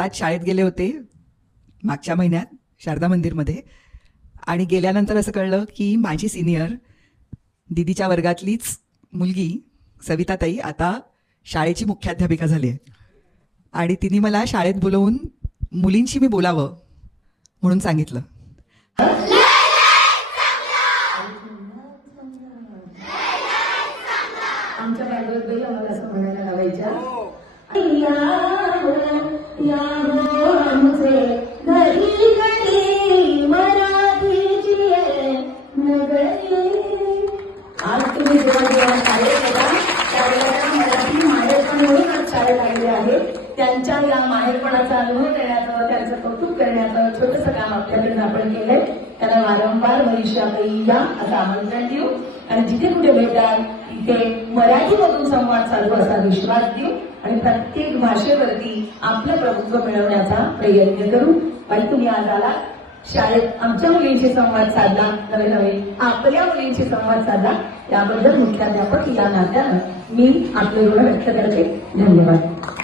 आत्ताच शाळेत गेले होते मागच्या महिन्यात शारदा मंदिरमध्ये, आणि गेल्यानंतर असं कळलं की माझी सिनियर दीदीच्या वर्गातलीच मुलगी सविताताई आता शाळेची मुख्याध्यापिका झाली आहे. आणि तिने मला शाळेत बोलवून मुलींशी मी बोलावं म्हणून सांगितलं. आमच्या बालवतबाई आम्हाला असं म्हणायला लावायच्या, घरी घरी मराठीची नगरी. आज तुम्ही जेव्हा शाळेत येता त्यावेळेला मराठी माहेरपण म्हणूनच शाळेत आलेले आहेत. त्यांच्या या माहेरपणाचा अनुभव देण्याचं, त्यांचं कौतुक करण्याचं छोटंसं काम आपल्याकडून आपण केलंय. त्यांना वारंवार भविष्यातही या असं आमंत्रण देऊ आणि जिथे कुठे भेटाल तिथे मराठीमधून संवाद साधू असा विश्वास देऊ आणि प्रत्येक भाषेवरती आपलं प्रभुत्व मिळवण्याचा प्रयत्न करू. बाई, तुम्ही आज आला शाळेत, आमच्या मुलींशी संवाद साधला, नवे नवे आपल्या मुलींशी संवाद साधला, त्याबद्दल मुख्याध्यापक या नात्यानं मी आपले ऋण व्यक्त करते. धन्यवाद.